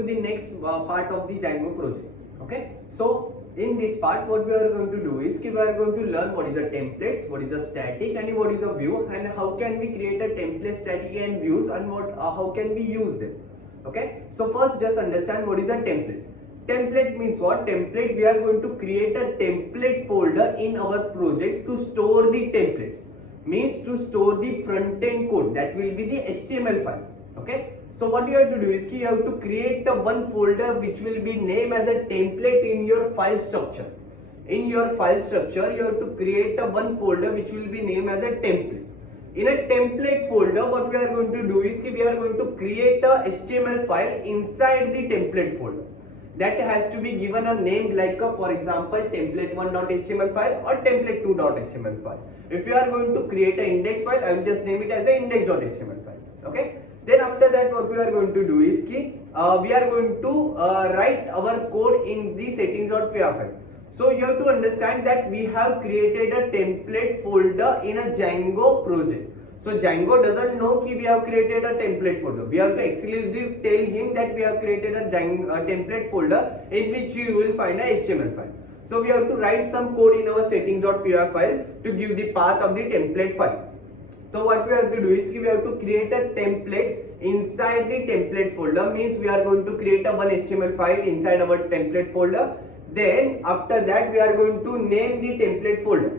to the next part of the Django project. Okay, so in this part what we are going to do is we are going to learn what is the templates, what is the static and what is a view, and how can we create a template, static and views, and what how can we use them. Okay, so first just understand what is a template. Template means what? Template, we are going to create a template folder in our project to store the templates, means to store the front end code, that will be the HTML file. Okay, so what you have to do is you have to create a one folder which will be named as a template in your file structure. In your file structure you have to create a one folder which will be named as a template. In a template folder what we are going to do is we are going to create a HTML file inside the template folder. That has to be given a name like for example template1.html file or template2.html file. If you are going to create an index file, I will just name it as an index.html file. Okay. Then after that what we are going to do is we are going to write our code in the settings.py file. So you have to understand that we have created a template folder in a Django project. So Django doesn't know that we have created a template folder. We have to exclusively tell him that we have created a template folder in which you will find a HTML file. So we have to write some code in our settings.py file to give the path of the template file. So what we have to do is we have to create a template inside the template folder, means we are going to create a one HTML file inside our template folder. Then after that we are going to name the template folder.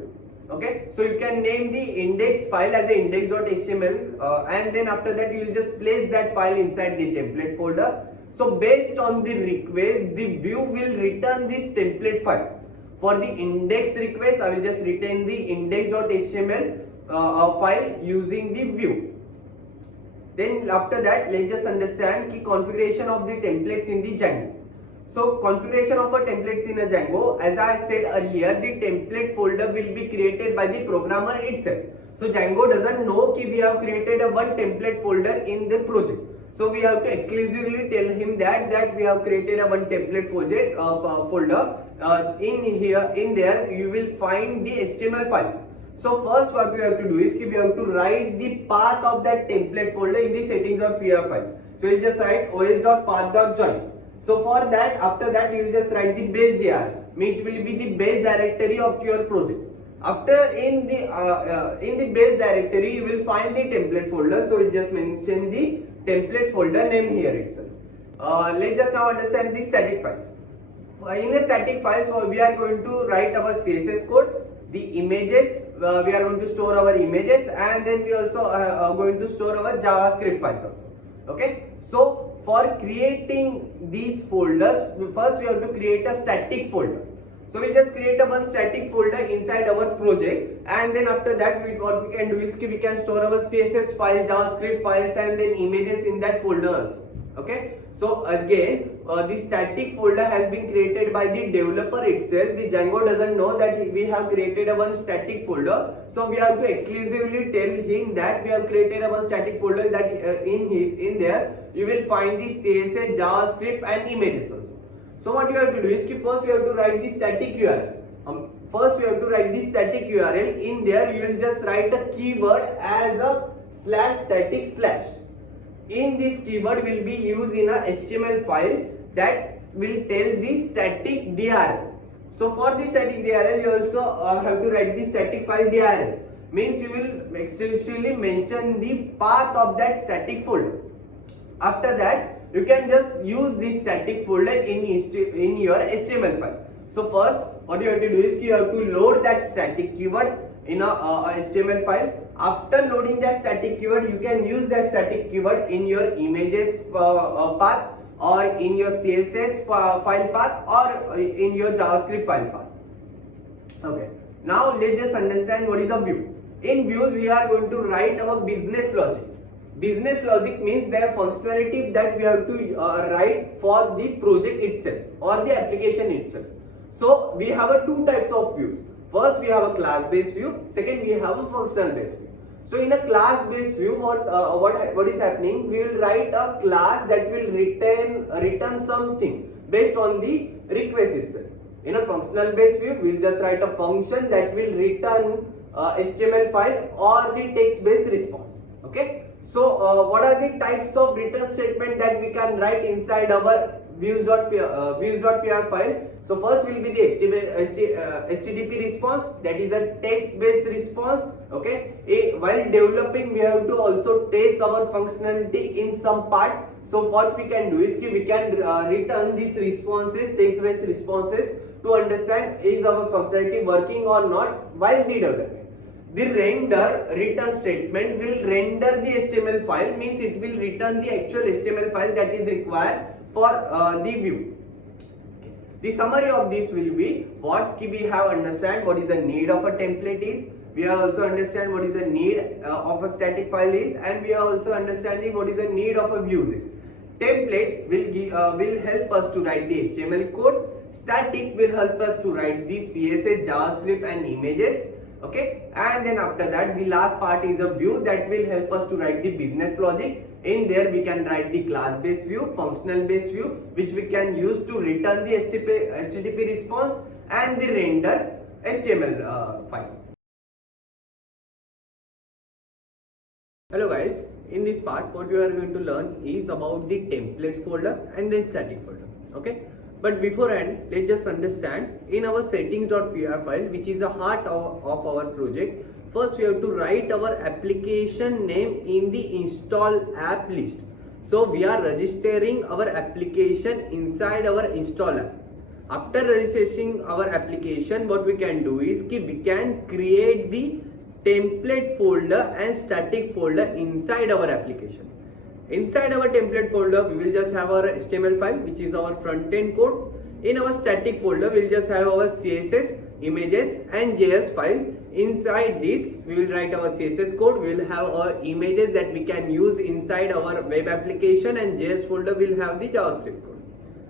Okay, so you can name the index file as a index.html and then after that you will just place that file inside the template folder. So based on the request, the view will return this template file. For the index request, I will just return the index.html file using the view. Then after that, let's just understand the configuration of the templates in the Django. So configuration of a templates in a Django, as I said earlier, the template folder will be created by the programmer itself. So Django doesn't know that we have created a one template folder in the project. So we have to exclusively tell him that we have created a one template project folder. In there you will find the HTML files. So first what we have to do is we have to write the path of that template folder in the settings.py file. So you just write os.path.join. So for that, after that you will just write the base dir, means it will be the base directory of your project. After in the base directory you will find the template folder. So you just mention the template folder name here itself. Let's just now understand the static files. In a static file, so we are going to write our CSS code, the images. We are going to store our images, and then we also are going to store our JavaScript files also. Okay. So for creating these folders, first we have to create a static folder. So we just create a one static folder inside our project, and then after that what we can do is we can store our CSS files, JavaScript files, and then images in that folder also. Okay. So again, the static folder has been created by the developer itself. The Django doesn't know that we have created a one static folder. So we have to exclusively tell him that we have created a one static folder, that in there you will find the CSS, JavaScript and images also. So what you have to do is first you have to write the static URL. First you have to write the static URL. In there you will just write a keyword as a /static/. In this keyword will be used in a HTML file that will tell the static DRL. So for the static DRL you also have to write the static file DRS, means you will explicitly mention the path of that static folder. After that you can just use this static folder in your HTML file. So first what you have to do is you have to load that static keyword in a HTML file. After loading that static keyword, you can use that static keyword in your images path, or in your CSS file path, or in your JavaScript file path. Okay. Now let's just understand what is a view. In views we are going to write our business logic. Business logic means their functionality that we have to write for the project itself or the application itself. So we have two types of views. First we have a class based view, second we have a functional based view. So in a class based view what is happening, we will write a class that will return something based on the request itself. In a functional based view we will just write a function that will return HTML file or the text based response. Okay. So what are the types of return statement that we can write inside our views.py file? So first will be the HTTP response, that is a text based response. Okay, while developing we have to also test our functionality in some part. So what we can do is we can return these responses, text based responses, to understand is our functionality working or not while the development. The render return statement will render the HTML file, means it will return the actual HTML file that is required for the view. The summary of this will be what we have understand what is the need of a template is, we have also understand what is the need of a static file is, and we are also understanding what is the need of a view is. Template will help us to write the HTML code. Static will help us to write the CSS, JavaScript and images. Okay, and then after that the last part is a view that will help us to write the business logic. In there we can write the class based view, functional based view, which we can use to return the HTTP response and the render HTML file. Hello guys, in this part what we are going to learn is about the templates folder and then static folder. Okay, but beforehand let's just understand in our settings.py file, which is the heart of our project. First we have to write our application name in the install app list. So we are registering our application inside our install app. After registering our application, what we can do is we can create the template folder and static folder inside our application. Inside our template folder we will just have our HTML file, which is our front end code. In our static folder we will just have our CSS, images and JS file. Inside this we will write our CSS code, we will have our images that we can use inside our web application, and JS folder will have the JavaScript code.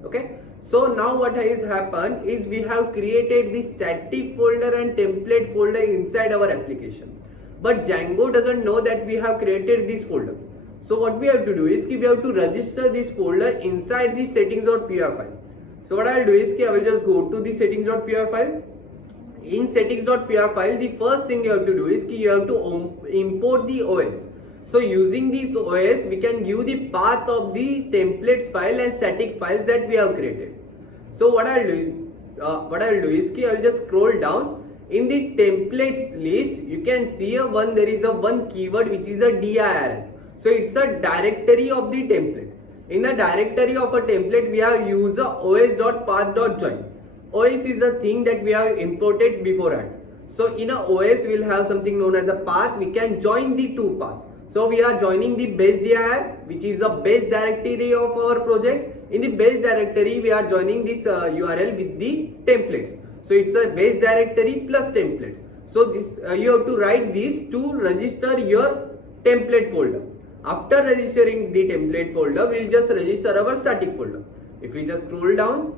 Okay, so now what has happened is we have created the static folder and template folder inside our application, but Django doesn't know that we have created this folder. So what we have to do is we have to register this folder inside the settings.py file. So what I will do is I will just go to the settings.py file. In settings.py file, the first thing you have to do is you have to import the OS. So using this OS, we can give the path of the templates file and static files that we have created. So what I will do is I will just scroll down. In the templates list, you can see there is a one keyword which is a dirs. So it's a directory of the template. In the directory of a template, we have used the os.path.join. OS is the thing that we have imported beforehand. So in a OS we will have something known as a path. We can join the two paths. So we are joining the base dir, which is the base directory of our project. In the base directory we are joining this URL with the templates. So it's a base directory plus templates. So this you have to write these to register your template folder. After registering the template folder, we will just register our static folder. If we just scroll down,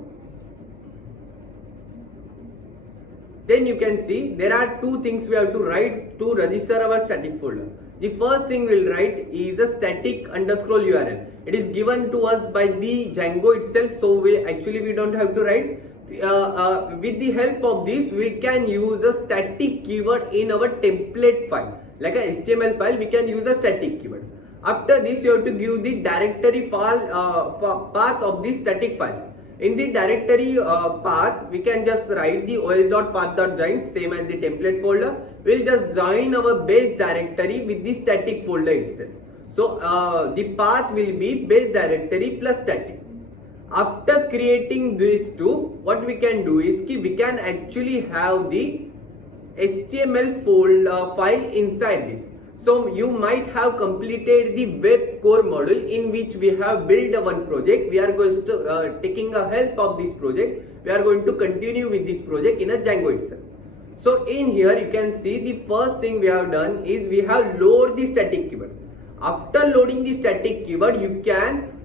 then you can see there are two things we have to write to register our static folder. The first thing we will write is a static underscore URL. It is given to us by the Django itself, so we don't have to write. With the help of this, we can use a static keyword in our template file. Like a HTML file, we can use a static keyword. After this, you have to give the directory path of the static files. In the directory path, we can just write the os.path.join, same as the template folder. We will just join our base directory with the static folder itself. So the path will be base directory plus static. After creating these two, what we can do is we can actually have the HTML folder file inside this. So you might have completed the web core module in which we have built one project. We are going to taking a help of this project. We are going to continue with this project in a Django itself. So in here you can see the first thing we have done is we have loaded the static keyword. After loading the static keyword,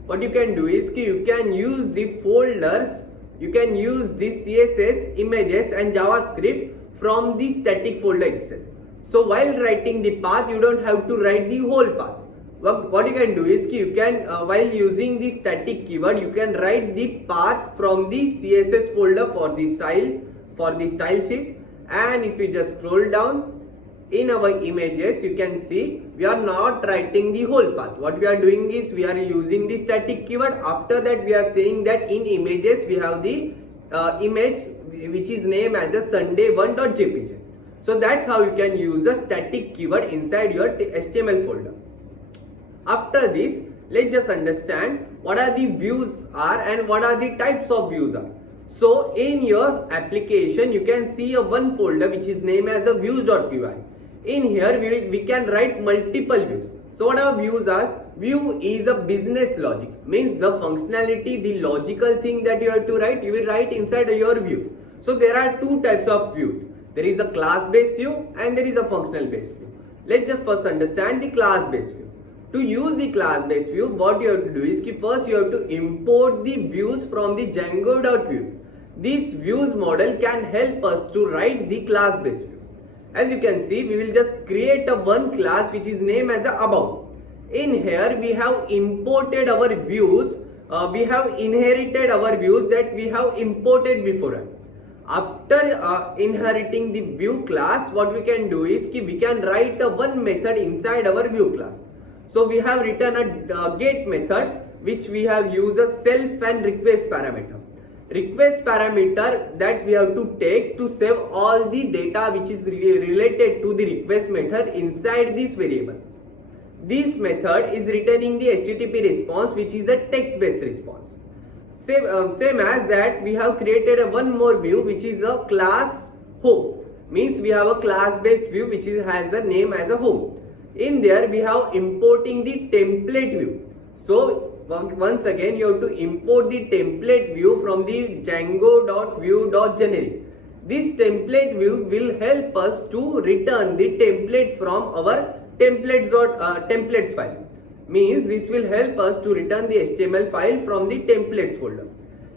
what you can do is you can use the folders, you can use the CSS, images and JavaScript from the static folder itself. So while writing the path, you don't have to write the whole path. What you can do is you can while using the static keyword, you can write the path from the CSS folder for the style sheet. And if you just scroll down, in our images you can see we are not writing the whole path. What we are doing is we are using the static keyword. After that we are saying that in images we have the image which is named as a sunday1.jpg. so that's how you can use the static keyword inside your HTML folder. After this, let's just understand what are the views are and what are the types of views are. So in your application you can see a one folder which is named as a views.py. In here we can write multiple views. So what our views are? View is a business logic, means the functionality, the logical thing that you have to write, you will write inside your views. So there are two types of views. There is a class based view and there is a functional based view. Let's just first understand the class based view. To use the class based view, what you have to do is first you have to import the views from the Django.views. This views model can help us to write the class based view. As you can see, we will just create a one class which is named as a about. In here we have imported our views, we have inherited our views that we have imported before. After inheriting the view class, what we can do is we can write a one method inside our view class. So we have written a get method which we have used a self and request parameter. Request parameter that we have to take to save all the data which is related to the request method inside this variable. This method is returning the HTTP response which is a text based response. Same as that we have created a one more view which is a class home, means we have a class based view which has a name as a home. In there we have importing the template view. So once again you have to import the template view from the django.view.generic. This template view will help us to return the template from our templates file. Means this will help us to return the HTML file from the templates folder.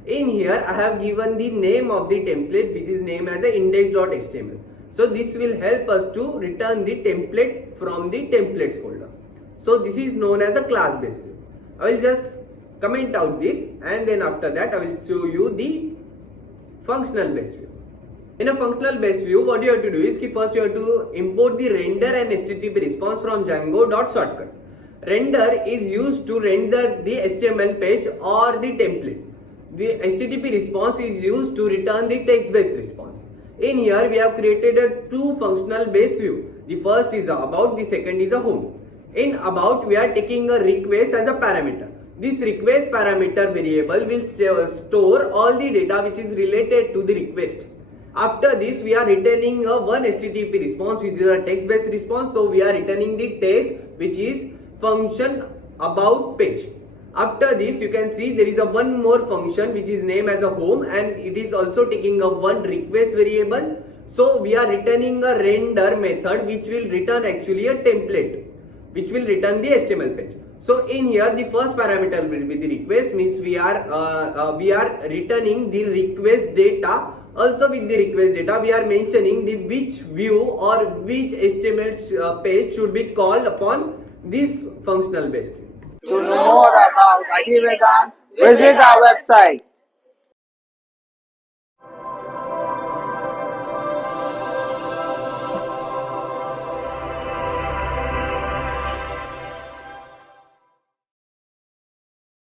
In here I have given the name of the template which is named as a index.html. So this will help us to return the template from the templates folder. So this is known as a class based view. I will just comment out this and then after that I will show you the functional based view. In a functional based view, what you have to do is first you have to import the render and HTTP response from django.shortcut. Render is used to render the HTML page or the template. The HTTP response is used to return the text based response. In here we have created a two functional based view. The first is about, the second is a home. In about we are taking a request as a parameter. This request parameter variable will store all the data which is related to the request. After this we are returning a one HTTP response which is a text based response. So we are returning the text which is function about page. After this you can see there is a one more function which is named as a home and it is also taking a one request variable. So we are returning a render method which will return actually a template which will return the HTML page. So in here the first parameter will be the request, means we are returning the request data. Also with the request data we are mentioning the which view or which HTML page should be called upon this functional based. To know more about IT Vedant, visit our website